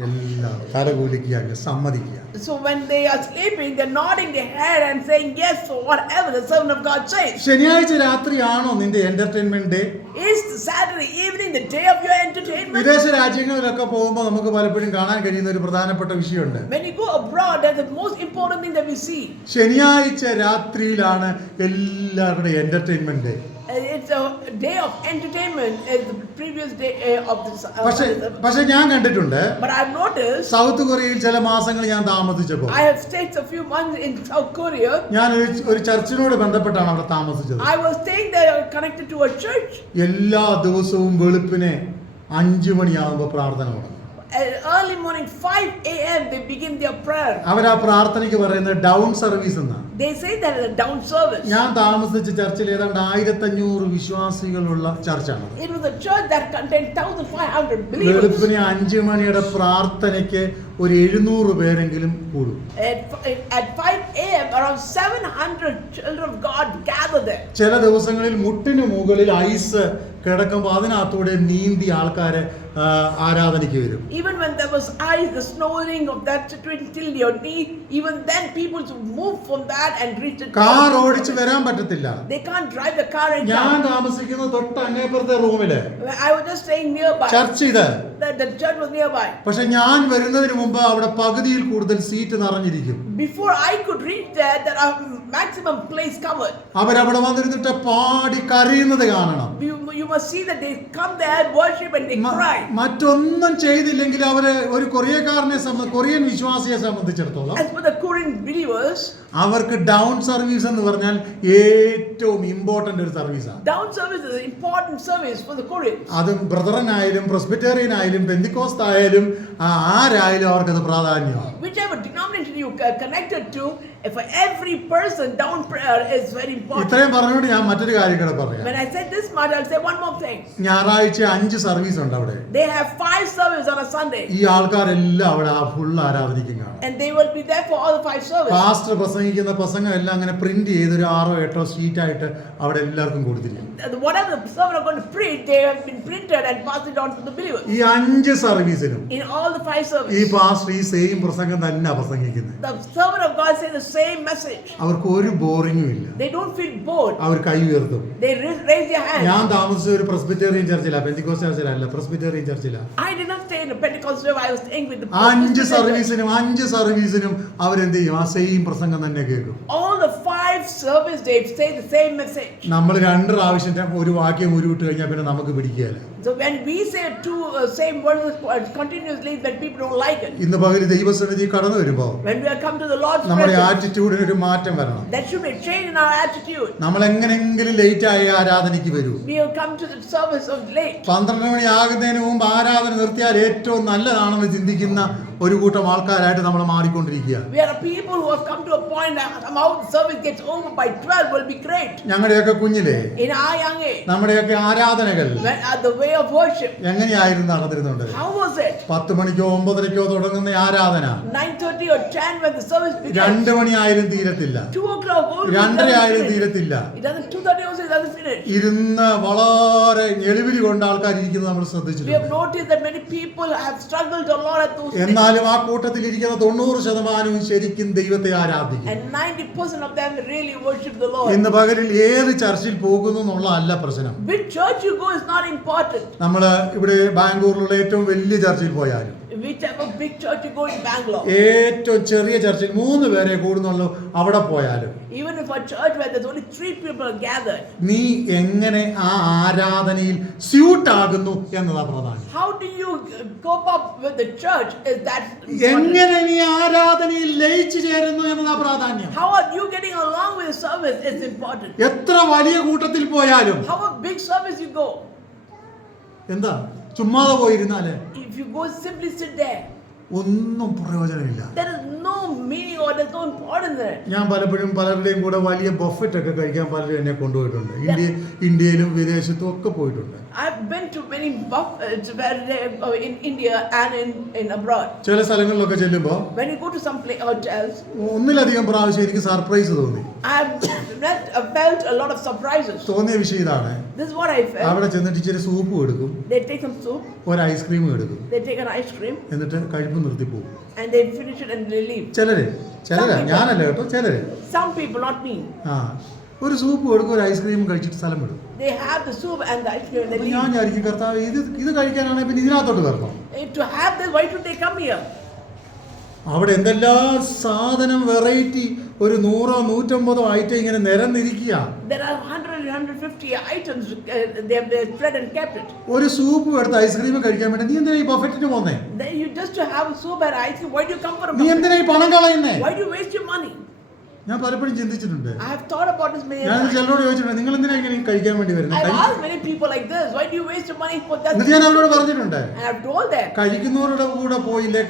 എല്ലാം തലകൂലിക്കുക, സമ്മതിക്കുക. So when they are sleeping, they're nodding their head and saying yes to whatever the servant of God says. ശനിയാഴ്ച രാത്രിയാണോ നിന്റെ entertainment day? Is Saturday evening the day of your entertainment? വിദേശ രാജ്യങ്ങളിലൊക്കെ പോകുമ്പോൾ നമുക്ക് പലപ്പോഴും കാണാൻ കഴിയുന്ന ഒരു പ്രധാനപ്പെട്ട വിഷയമുണ്ട്. When you go abroad, that's the most important thing that we see. ശനിയാഴ്ച രാത്രിയിലാണ് എല്ലാവരുടെയും entertainment day. It's a day of entertainment as the previous day of the പക്ഷെ ഞാൻ കണ്ടിട്ടുണ്ട്, But I've noticed, സൗത്ത് കൊറിയയിൽ ചില മാസങ്ങൾ ഞാൻ താമസിച്ചപ്പോൾ I have stayed a few months in South Korea. ഞാൻ ഒരു ചർച്ചിനോട് ബന്ധപ്പെട്ടാണ് അവിടെ താമസിച്ചത്. I was staying there connected to a church. എല്ലാ ദിവസവും വെളുപ്പിനെ 5 മണിയാകുമ്പോൾ പ്രാർത്ഥന തുടങ്ങും. early morning 5 a.m. they begin their prayer. അവർ ആ പ്രാർത്ഥനയ്ക്ക് പറയുന്നത് ഡൗൺ സർവീസ് എന്നാണ്. They say that is a down service. ഞാൻ താമസിച്ച ചർച്ചിൽ ഏതാണ്ട് 1500 വിശ്വാസികളുള്ള ചർച്ചാണ്. It was a church that contained 1,500 believers. വെളുപ്പിന് 5 മണിയുടെ പ്രാർത്ഥനയ്ക്ക് ഒരു 700 പേരെങ്കിലും കൂടും. At 5 a.m. around 700 children of God gather there. ചില ദിവസങ്ങളിൽ മുട്ടിന് മുകളിൽ ഐസ് കിടക്കുമ്പോൾ അതിനകത്തൂടെ നീന്തി ആൾക്കാര് ആരാധനയ്ക്ക് വരും. Even when there was ice, the snowing of that situation till your knee, even then people to move from that and reach the car ഓടിച്ച് വരാൻ പറ്റത്തില്ല. They can't drive the car and ഞാൻ താമസിക്കുന്ന തൊട്ട് അങ്ങേപ്പുറത്തെ റൂമില് I was just staying nearby. Church ഇത്. The church was nearby. പക്ഷെ ഞാൻ വരുന്നതിന് മുമ്പ് അവിടെ പകുതിയിൽ കൂടുതൽ seat നിറഞ്ഞിരിക്കും. Before I could reach there are maximum place covered. അവരവിടെ വന്നിരുന്നിട്ട് പാടി കരയുന്നത് കാണണം. You must see that they come there, worship and they cry. മറ്റൊന്നും ചെയ്തില്ലെങ്കിൽ അവര് ഒരു കൊറിയൻ വിശ്വാസിയെ സംബന്ധിച്ചിടത്തോളം As for the Korean believers, അവർക്ക് ഡൗൺ സർവീസ് എന്ന് പറഞ്ഞാൽ ഏറ്റവും ഇമ്പോർട്ടന്റ് ഒരു സർവീസാണ്. down service is an important service for the Koreans. അത് ബ്രദറനായാലും പ്രസ്ബിറ്റേറിയൻ ആയാലും പെന്തിക്കോസ്ത് ആയാലും ആരായാലും അവർക്കത് പ്രാധാന്യമാണ്. Whichever denomination you are connected to, for every person, down prayer is very important. ഇത്രയും പറഞ്ഞുകൊണ്ട് ഞാൻ മറ്റൊരു കാര്യം കൂടെ പറയാം. When I said this much, I'll say one more thing. ഞായറാഴ്ച 5 സർവീസ് ഉണ്ട് അവിടെ. They have 5 services on a Sunday. ഈ ആൾക്കാരെല്ലാം അവിടെ ഫുൾ ആരാധനിക്കും കാണും. And they will be there for all the 5 services. Pastor പ്രസംഗിക്കുന്ന പ്രസംഗം എല്ലാം അങ്ങനെ പ്രിന്റ് ചെയ്ത് ഒരു 6-8 ഷീറ്റ് ആയിട്ട് അവിടെ എല്ലാവർക്കും കൊടുത്തിരിക്കും. Whatever the servant are going to preach, they have been printed and passed it on to the believers. ഈ 5 സർവീസിലും In all the 5 ഈ services, പാസ്റ്റർ ഈ സെയിം പ്രസംഗം തന്നെ പ്രസംഗിക്കുന്നത്. the servant of God says the same message. അവർക്ക് ഒരു ബോറിംഗും ഇല്ല. They don't feel bored. അവർ കൈ ഉയർത്തും. They raise their hands. ഞാൻ താമസിച്ച ഒരു പ്രസ്ബിറ്റേറിയൻ ചർച്ചിലാണ്, പെന്തിക്കോസ്ത് ചർച്ചിലല്ല, പ്രസ്ബിറ്റേറിയൻ ചർച്ചിലാണ്. I did not stay in a Pentecostal church. I was staying with the 5 സർവീസിനും അവരെന്ത് ചെയ്യും? ആ സെയിം പ്രസംഗം തന്നെ കേൾക്കും. all the 5 service they say the same message. നമ്മൾ 2 പ്രാവശ്യം ഒരു വാക്യം ഉരുവിട്ട് കഴിഞ്ഞാൽ പിന്നെ നമുക്ക് പിടിക്കുകയില്ല. So when we say 2 same words continuously, then people don't like it. ഇന്ന് പകല് ദൈവസന്നിധി കടന്നു വരുമ്പോൾ When we come to the Lord's നമ്മുടെ presence, ആറ്റിറ്റ്യൂഡിന് ഒരു മാറ്റം വരണം. there should be a change in our attitude. നമ്മൾ എങ്ങനെങ്കിലും ലേറ്റ് ആയി ആരാധനയ്ക്ക് വരൂ. We will come to the service of late. 12 മണി ആകുന്നതിന് മുമ്പ് ആരാധന നിർത്തിയാൽ ഏറ്റവും നല്ലതാണെന്ന് ചിന്തിക്കുന്ന ഒരു കൂട്ടം ആൾക്കാരായിട്ട് നമ്മൾ മാറിക്കൊണ്ടിരിക്കുക. We are people who have come to a point that somehow the service gets over by 12 will be great. ഞങ്ങളുടെയൊക്കെ കുഞ്ഞിലെ In our young age, നമ്മുടെയൊക്കെ ആരാധനകൾ the way of worship, എങ്ങനെയായിരുന്നു നടന്നിരുന്നുണ്ട്? how was it? 10 മണിക്കോ 9:30 തുടങ്ങുന്ന ആരാധന 9:30 or 10 when the service begins. 2 മണിയായാലും തീരത്തില്ല, 2 o'clock also 2:30 ആയാലും finish. തീരത്തില്ല. It doesn't 2:30 also it doesn't finish. ഇരുന്ന് വളരെ എളിവിലി കൊണ്ട് ആൾക്കാർ ഇരിക്കുന്നത് നമ്മൾ We have ശ്രദ്ധിച്ചിട്ടുണ്ട്. noticed that many people have struggled a lot at those things. എന്നാലും ആ കൂട്ടത്തിൽ ഇരിക്കുന്ന 90% ശരിക്കും ദൈവത്തെ ആരാധിക്കും. And 90% of them really worship the Lord. ഇന്ന് പകലിൽ ഏത് ചർച്ചിൽ പോകുന്നു എന്നുള്ളതല്ല പ്രശ്നം. Which church you go is not important. നമ്മൾ ഇവിടെ ബാംഗ്ലൂരിലുള്ള ഏറ്റവും വലിയ ചർച്ചിൽ പോയാലും Whichever big church you go in Bangalore. ഏറ്റവും ചെറിയ ചർച്ചിൽ 3 പേരെ കൂടുന്നുള്ളൂ അവിടെ പോയാലും Even if a church where there's only 3 people gathered. നീ എങ്ങനെ ആ ആരാധനയിൽ സ്യൂട്ട് ആകുന്നു എന്നതാ പ്രധാനം. How do you cope up with the church? Is that എങ്ങനെ നീ ആരാധനയിൽ ലയിച്ചു ചേരുന്നു എന്നതാ പ്രാധാന്യം. how are you getting along with the service is important. എത്ര വലിയ കൂട്ടത്തിൽ പോയാലും How a big service you go. എന്താ ചുമ്മാതെ പോയിരുന്നാല് If you go simply sit there, ഒന്നും പ്രയോജനമില്ല. there is no meaning or there's no importance in it. ഞാൻ പലപ്പോഴും പലരുടെയും കൂടെ വലിയ ബഫറ്റ് ഒക്കെ കഴിക്കാൻ പലരും എന്നെ കൊണ്ടുപോയിട്ടുണ്ട്. ഇന്ത്യയിലും വിദേശത്തും ഒക്കെ പോയിട്ടുണ്ട്. I've been to many buffets in India and in abroad. ചില സ്ഥലങ്ങളിലൊക്കെ ചെല്ലുമ്പോൾ When you go to some hotels, ഒന്നിലധികം പ്രാവശ്യം എനിക്ക് സർപ്രൈസ് തോന്നി. I've felt a lot of surprises. തോന്നിയ വിഷയം ഇതാണ്. This is what I felt. അവിടെ ചെന്നിട്ട് ഇച്ചിരി സൂപ്പ് എടുക്കും, They take some soup, ഒരു ഐസ്ക്രീം എടുക്കും, they take an ice cream, എന്നിട്ട് കഴിപ്പ് നിർത്തി പോകും. and they finish it and they leave. ചിലരാ ഞാനല്ല കേട്ടോ, ചിലര് Some people, not me. ഒരു സൂപ്പ് എടുക്കും, ഒരു ഐസ്ക്രീം കഴിച്ചിട്ട് സ്ഥലം വിടും. They have the soup and the ice cream and they leave. ഞാൻ വിചാരിക്കും കർത്താവ് ഇത് കഴിക്കാനാണെങ്കിൽ പിന്നെ ഇതിനകത്തോട്ട് വരണം. To have this, why should they come here? അവിടെ എന്തെല്ലാം സാധനം വെറൈറ്റി ഒരു 100-150 ഐറ്റം ഇങ്ങനെ നിരന്നിരിക്കുക. There are 100-150 items. They have spread and kept it. ഒരു സൂപ്പ് എടുത്ത് ഐസ്ക്രീം കഴിക്കാൻ വേണ്ടി നീ എന്തിനാ ഈ ബഫറ്റിന് പോന്നേ? Then you just to have a soup and ice cream. Why do you come for a നീ buffet? എന്തിനാ ഈ പണം കളയുന്നേ? Why do you waste your money? ഞാൻ പലപ്പോഴും ചിന്തിച്ചിട്ടുണ്ട്. I have thought about this many ഞാൻ times. ചിലരോട് ചോദിച്ചിട്ടുണ്ട്, നിങ്ങൾ എന്തിനാ ഇങ്ങനെ കഴിക്കാൻ വേണ്ടി I വരുന്നത്? have asked many people like this, why do you waste your money for that? എന്നിട്ട് ഞാൻ അവരോട് പറഞ്ഞിട്ടുണ്ട്, And I have told them, കഴിക്കുന്നവരുടെ കൂടെ പോയില്ലേ,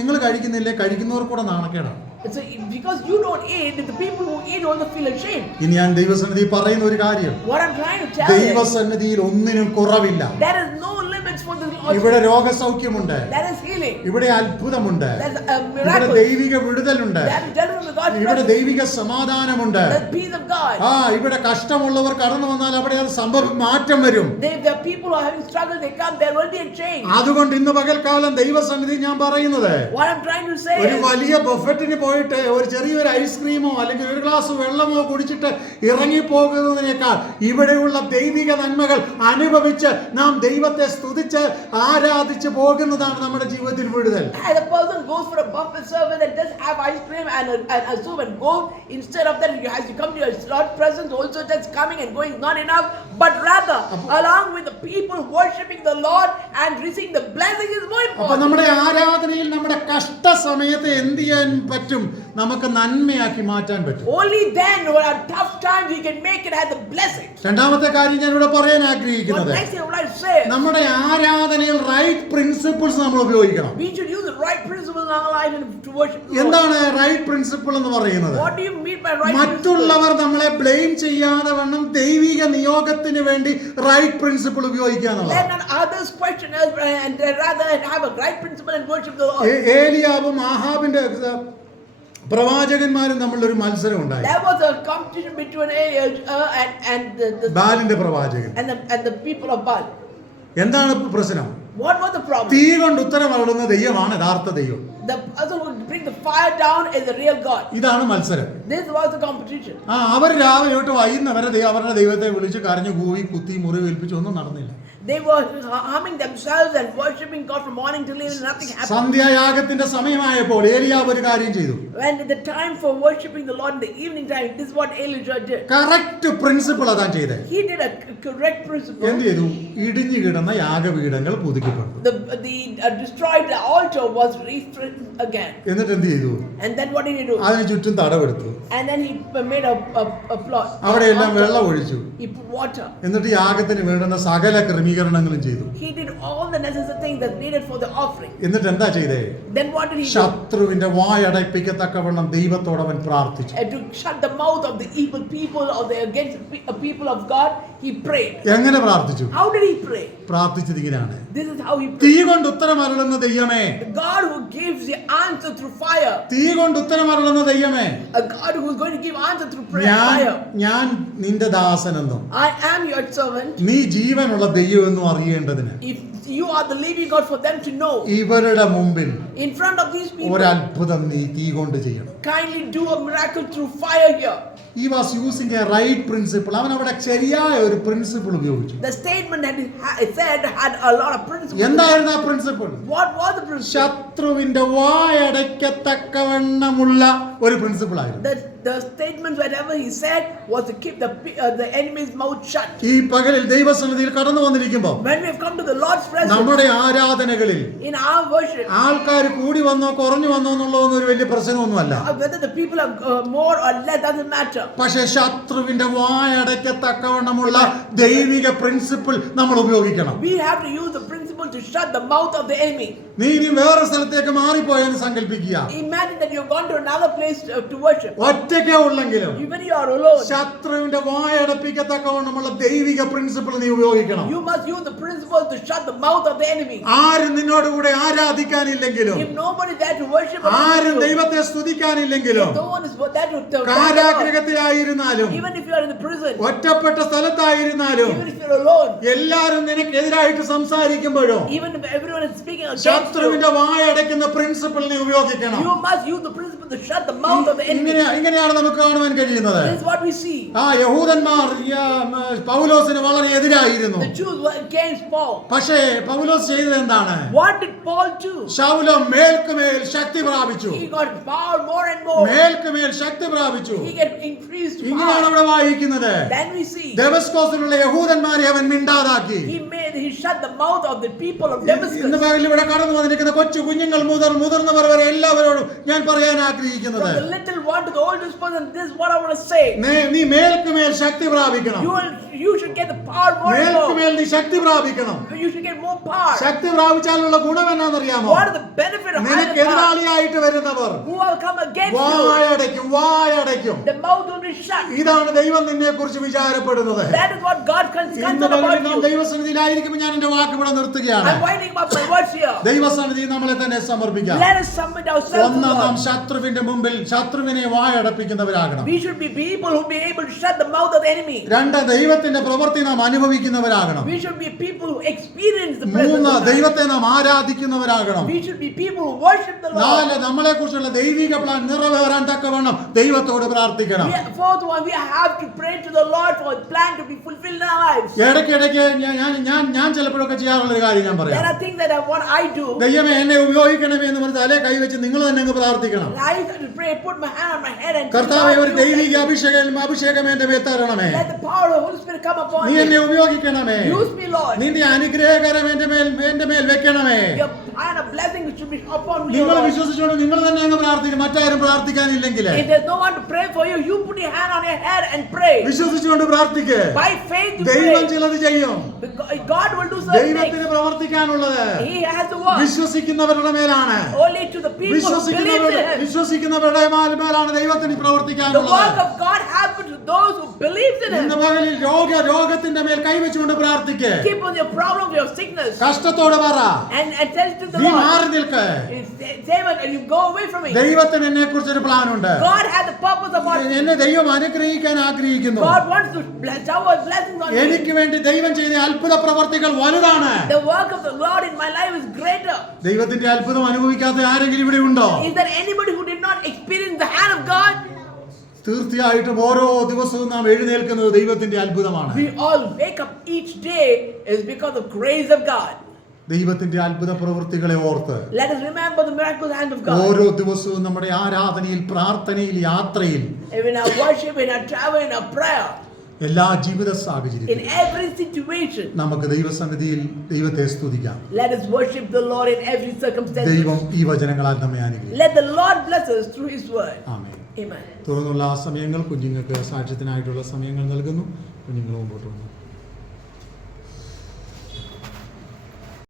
നിങ്ങൾ കഴിക്കുന്നില്ലേ, കഴിക്കുന്നവർ കൂടെ നാണക്കേടാണ്. it's because you don't eat, the people who eat also feel ashamed. ഇനി ഞാൻ ദൈവസന്നിധി പറയുന്ന ഒരു കാര്യം, What I'm trying to tell you, ദൈവസന്നിധിയിൽ ഒന്നിനും കുറവില്ല. there is no limits for the Lord. ഇവിടെ രോഗസൗഖ്യമുണ്ട്, There is healing. ഇവിടെ അത്ഭുതമുണ്ട്, There's a ഇവിടെ miracle. ദൈവിക വിടുതലുണ്ട്, There is deliverance of God's ഇവിടെ presence. ദൈവിക സമാധാനമുണ്ട്. The peace of God. ഇവിടെ കഷ്ടമുള്ളവർ കടന്നു വന്നാൽ അവിടെ അത് മാറ്റം വരും. The people who are having struggle, they come, there will be a change. അതുകൊണ്ട് ഇന്ന് പകൽക്കാലം ദൈവസന്നിധി ഞാൻ പറയുന്നത്, What I'm trying to say ഒരു is, വലിയ ബഫറ്റിന് പോയിട്ട് ഒരു ചെറിയൊരു ഐസ്ക്രീമോ അല്ലെങ്കിൽ ഒരു ഗ്ലാസ് വെള്ളമോ കുടിച്ചിട്ട് ഇറങ്ങിപ്പോകുന്നതിനേക്കാൾ ഇവിടെയുള്ള ദൈവിക നന്മകൾ അനുഭവിച്ച് നാം ദൈവത്തെ സ്തുതിച്ച് ആരാധിച്ച് പോകുന്നതാണ് നമ്മുടെ ജീവിതത്തിൽ വിടുതൽ. as a person goes for a buffet service and does have ice cream and a soup and gold, instead of that, you have to come to your Lord's presence, also just coming and going is not enough, but rather along with the people worshiping the Lord and receiving the blessing is more അപ്പൊ important. നമ്മുടെ ആരാധനയിൽ നമ്മുടെ കഷ്ട സമയത്ത് എന്ത് ചെയ്യാൻ പറ്റും? നമുക്ക് നന്മയാക്കി മാറ്റാൻ പറ്റും. Only then, when our tough times, we can make it as a blessing. രണ്ടാമത്തെ കാര്യം ഞാൻ ഇവിടെ പറയാൻ What ആഗ്രഹിക്കുന്നത്, next thing I would like to say is, നമ്മുടെ ആരാധനയിൽ റൈറ്റ് പ്രിൻസിപ്പിൾസ് നമ്മൾ ഉപയോഗിക്കണം. we should use the right principles in our life and to worship the Lord. എന്താണ് റൈറ്റ് പ്രിൻസിപ്പിൾ എന്ന് പറയുന്നത്? What do you mean by right principles? മറ്റുള്ളവർ നമ്മളെ blame ചെയ്യാതെ വണ്ണം ദൈവിക നിയോഗത്തിന് വേണ്ടി റൈറ്റ് പ്രിൻസിപ്പിൾ ഉപയോഗിക്കുക Let എന്നുള്ളതാണ്. not others question us and rather have a right principle and worship the Lord. ഏലിയാവും ആഹാബിന്റെ പ്രവാചകന്മാരും തമ്മിലൊരു മത്സരം ഉണ്ടായി. There was a competition between and the ബാലിന്റെ പ്രവാചകൻ. and the people of Baal. എന്താണ് പ്രശ്നം? What was the problem? തീ കൊണ്ട് ഉത്തരം അരുളുന്ന ദൈവമാണ് യഥാർത്ഥ ദൈവം. The person who bring the fire down is the real God. ഇതാണ് മത്സരം. This was the competition. അവർ രാവിലെ തൊട്ട് വൈകുന്നവരെ അവരുടെ ദൈവത്തെ വിളിച്ച് കരഞ്ഞു കൂവി കുത്തി മുറിവേൽപ്പിച്ചു, ഒന്നും നടന്നില്ല. They were harming themselves and worshiping God from morning till evening. Nothing happened. സന്ധ്യായാഗത്തിന്റെ സമയമായപ്പോൾ ഏലിയാവ് ഒരു കാര്യം ചെയ്തു. When the time for worshiping the Lord in the evening time, this is what Elijah did. Correct principle അതാ ചെയ്തത്. He did a correct principle. എന്ത് ചെയ്തു? ഇടിഞ്ഞു കിടന്ന യാഗപീഠങ്ങൾ പുതുക്കിപ്പെട്ടു. The destroyed altar was refitted again. എന്നിട്ട് എന്ത് ചെയ്തു? And then what did he do? അതിന് ചുറ്റും തടവെടുത്തു. And then he made a plot. അവിടെയെല്ലാം വെള്ളം ഒഴിച്ചു. He put water. എന്നിട്ട് യാഗത്തിന് വേണ്ടുന്ന സകല ക്രമീകരണങ്ങളും ചെയ്തു. He did all the necessary things that needed for the offering. എന്നിട്ട് എന്താ ചെയ്തേ? Then what did he do? ശത്രുവിന്റെ വായടപ്പിക്കത്തക്കവണ്ണം ദൈവത്തോട് അവൻ പ്രാർത്ഥിച്ചു. And to shut the mouth of the evil people or the against the people of God, he prayed. എങ്ങനെ പ്രാർത്ഥിച്ചു? How did he pray? പ്രാർത്ഥിച്ചത് ഇങ്ങനെയാണ്, This is how he തീ prayed. കൊണ്ട് ഉത്തരമരുളുന്ന ദൈവമേ, The God who gives the answer through fire. തീ കൊണ്ട് ഉത്തരമരുളുന്ന ദൈവമേ, A God who is going to give answer through prayer. ഞാൻ നിന്റെ ദാസനെന്നും I am your servant. നീ ജീവനുള്ള ദൈവമെന്നും അറിയേണ്ടതിന് If you are the living God, for them to know, ഇവരുടെ മുമ്പിൽ in front of these people, ഒരത്ഭുതം നീ തീ കൊണ്ട് ചെയ്യണം. kindly do a miracle through fire here. He was using a right principle. അവൻ അവിടെ ശരിയായ ഒരു പ്രിൻസിപ്പിൾ ഉപയോഗിച്ചു. The statement that it said had a lot of principles. എന്തായിരുന്നു ആ principle? What was the principle? ശത്രുവിന്റെ വായടയ്ക്കത്തക്കവണ്ണമുള്ള ഒരു പ്രിൻസിപ്പിൾ ആയിരുന്നു. The statements, whatever he said, was to keep the enemy's mouth shut. ഈ പകലിൽ ദൈവസന്നിധിയിൽ കടന്നു വന്നിരിക്കുമ്പോൾ When we have come to the Lord's presence, നമ്മുടെ ആരാധനകളിൽ in our worship, ആൾക്കാർ കൂടി വന്നോ കുറഞ്ഞു വന്നോ എന്നുള്ളതൊന്നും ഒരു വലിയ പ്രശ്നമൊന്നുമല്ല. whether the people are more or less doesn't matter. പക്ഷേ ശത്രുവിന്റെ വായടയ്ക്കത്തക്കവണ്ണമുള്ള ദൈവിക പ്രിൻസിപ്പിൾ നമ്മൾ ഉപയോഗിക്കണം. We have to use the principle to shut the mouth of the enemy. നീ ഇനി വേറെ സ്ഥലത്തേക്ക് മാറിപ്പോയെന്ന് സങ്കല്പിക്കുക. Imagine that you have gone to another place to worship. ഒറ്റയ്ക്കേ ഉള്ളെങ്കിലും Even you are alone. ശത്രുവിന്റെ വായടപ്പിക്കത്തക്കവണ്ണമുള്ള ദൈവിക പ്രിൻസിപ്പിൾ നീ ഉപയോഗിക്കണം. You must use the principle to shut the mouth of the enemy. ആരും നിന്നോട് കൂടെ ആരാധിക്കാനില്ലെങ്കിലും, If nobody is there to worship, ആരും ദൈവത്തെ സ്തുതിക്കാനില്ലെങ്കിലും, no one is there to കാരാഗൃഹത്തിലായിരുന്നാലും, even if you are in the prison, ഒറ്റപ്പെട്ട സ്ഥലത്തായിരുന്നാലും, even if you are alone, എല്ലാരും നിനക്കെതിരായിട്ട് സംസാരിക്കുമ്പോഴോ even if everyone is speaking against you, ശത്രുവിന്റെ വായടയ്ക്കുന്ന principle നീ ഉപയോഗിക്കണം. you must use the principle to shut the mouth of the enemy. ഇങ്ങനെയാണ് നമുക്ക് കാണുവാൻ കഴിയുന്നത്. This is what we see. യഹൂദന്മാർ പൗലോസിന് വളരെ എതിരായിരുന്നു. The Jews were against Paul. പക്ഷേ പൗലോസ് ചെയ്തത് എന്താണ്? What did Paul do? ശൗലം മേൽക്കുമേൽ ശക്തി പ്രാപിച്ചു. He got power more and more. മേൽക്കുമേൽ ശക്തി പ്രാപിച്ചു. He get increased ഇങ്ങനെയാണ് power. അവിടെ വായിക്കുന്നത്. Then we see ദമസ്കോസിലുള്ള യഹൂദന്മാരെ അവൻ മിണ്ടാതാക്കി. he shut the mouth of the people people of ഇന്ന് Damascus. പകൽ ഇവിടെ കടന്നു വന്നിരിക്കുന്ന കൊച്ചു കുഞ്ഞുങ്ങൾ മുതിർന്നവർ വരെ എല്ലാവരോടും ഞാൻ പറയാൻ ആഗ്രഹിക്കുന്നത്, From the little one to the oldest person, this is what I want to say. നീ മേൽക്കുമേൽ ശക്തി പ്രാപിക്കണം. You should get the power more and more. മേൽക്കുമേൽ നീ ശക്തി പ്രാപിക്കണം. You should get more power. ശക്തി പ്രാപിച്ചാലുള്ള ഗുണം എന്നാണെന്നറിയാമോ? What is the benefit of നിനക്ക് having power? എതിരാളിയായിട്ട് വരുന്നവർ Who will come against you? വായടയ്ക്കും. The mouth will be shut. ഇതാണ് ദൈവം നിന്നെ കുറിച്ച് വിചാരപ്പെടുന്നത്. That is what God ഇന്ന് concerns പകൽ about നാം you. ദൈവസന്നിധിയിലായിരിക്കുമ്പോൾ ഞാൻ എന്റെ വാക്ക് ഇവിടെ നിർത്തുകയാണ്. I'm winding up my words here. ദൈവസന്നിധി നമ്മളെ തന്നെ സമർപ്പിക്കാം. Let us submit ourselves to ഒന്ന്, നാം God. ശത്രുവിന്റെ മുമ്പിൽ ശത്രുവിനെ വായടപ്പിക്കുന്നവരാകണം. We should be people who be able to shut the mouth of the enemy. രണ്ട്, ദൈവത്തിന്റെ പ്രവൃത്തി നാം അനുഭവിക്കുന്നവരാകണം. We should be people who experience the presence മൂന്ന്, of God. ദൈവത്തെ നാം ആരാധിക്കുന്നവരാകണം. We should be people who worship the Lord. നാല്, നമ്മളെ കുറിച്ചുള്ള ദൈവിക പ്ലാൻ നിറവേറാൻ തക്കവണ്ണം ദൈവത്തോട് പ്രാർത്ഥിക്കണം. Fourth one, we have to pray to the Lord for His plan to be fulfilled in our lives. ഇടയ്ക്കിടയ്ക്ക് ഞാൻ ചിലപ്പോഴൊക്കെ ചെയ്യാറുള്ള ഒരു കാര്യം ഞാൻ There പറയാം. are things that I do. ദൈവമേ എന്നെ ഉപയോഗിക്കണമേ എന്ന് പറഞ്ഞ് തലേ കൈവച്ച് നിങ്ങൾ തന്നെ അങ്ങ് പ്രാർത്ഥിക്കണം. I have to pray, put my hand on my head and കർത്താവേ, ഒരു ദൈവിക അഭിഷേകം എന്റെ മേൽ തരണമേ. let the power of the Holy Spirit come upon നീ എന്നെ me. ഉപയോഗിക്കണമേ. Use me, Lord. നിന്റെ അനുഗ്രഹകരം എന്റെ മേൽ വെക്കണമേ. Your hand of blessing should be upon me, നിങ്ങൾ Lord. വിശ്വസിച്ചോണ്ട് നിങ്ങൾ തന്നെ അങ്ങ് പ്രാർത്ഥിക്കും. മറ്റാരും പ്രാർത്ഥിക്കാനില്ലെങ്കിൽ If there's no one to pray for you, you put your hand on your head and pray. വിശ്വസിച്ചുകൊണ്ട് പ്രാർത്ഥിക്ക്. By faith you ദൈവം pray. ചിലത് ചെയ്യും. God will do certain things. ദൈവത്തിന് പ്രവർത്തിക്കാനുള്ളത് He has to work. വിശ്വസിക്കുന്നവരുടെ മേലാണ്. Only to the people who believe in Him. വിശ്വസിക്കുന്നവരുടെ മേലാണ് ദൈവത്തിന് The പ്രവർത്തിക്കാനുള്ളത്. work of God happens to those who believe in Him. ഇന്ന് പകലിൽ രോഗത്തിന്റെ മേൽ കൈവച്ചുകൊണ്ട് പ്രാർത്ഥിക്ക്. Keep on your problem, your sickness, കഷ്ടത്തോടെ പറ, and tell it to the നീ Lord. മാറി നിൽക്ക്. David, and you go away from me. ദൈവത്തിന് എന്നെ കുറിച്ചൊരു പ്ലാൻ ഉണ്ട്. God has a purpose about me. എന്നെ ദൈവം അനുഗ്രഹിക്കാൻ ആഗ്രഹിക്കുന്നു. God wants to shower blessings on me. എനിക്ക് വേണ്ടി ദൈവം ചെയ്ത അത്ഭുത പ്രവർത്തികൾ വലുതാണ്. The work of the Lord in my life is greater. ദൈവത്തിന്റെ അത്ഭുതം അനുഭവിക്കാത്ത ആരെങ്കിലും ഇവിടെ ഉണ്ടോ? Is there anybody who did not experience the hand of God? തീർച്ചയായിട്ടും ഓരോ ദിവസവും നാം എഴുന്നേൽക്കുന്നത് ദൈവത്തിന്റെ അത്ഭുതമാണ്. We all wake up each day is because of grace of God. ദൈവത്തിന്റെ അത്ഭുത പ്രവൃത്തികളെ ഓർത്ത് Let us remember the miraculous hand of God. ഓരോ ദിവസവും നമ്മുടെ ആരാധനയിൽ, പ്രാർത്ഥനയിൽ, യാത്രയിൽ, In our worship, in our travel, in our prayer, എല്ലാ ജീവിത in സാഹചര്യത്തിലും every situation, നമുക്ക് ദൈവസന്നിധിയിൽ ദൈവത്തെ സ്തുതിക്കാം. let us worship the Lord in every circumstance. ദൈവം ഈ വചനങ്ങളാൽ നമ്മെ അനുഗ്രഹിക്കും. Let the Lord bless us through His word. Amen. Amen. തുടർന്നുള്ള ആ സമയങ്ങൾ കുഞ്ഞുങ്ങൾക്ക് സാക്ഷ്യത്തിനായിട്ടുള്ള സമയങ്ങൾ നൽകുന്നു. കുഞ്ഞുങ്ങൾ മുമ്പോട്ട് വന്നു.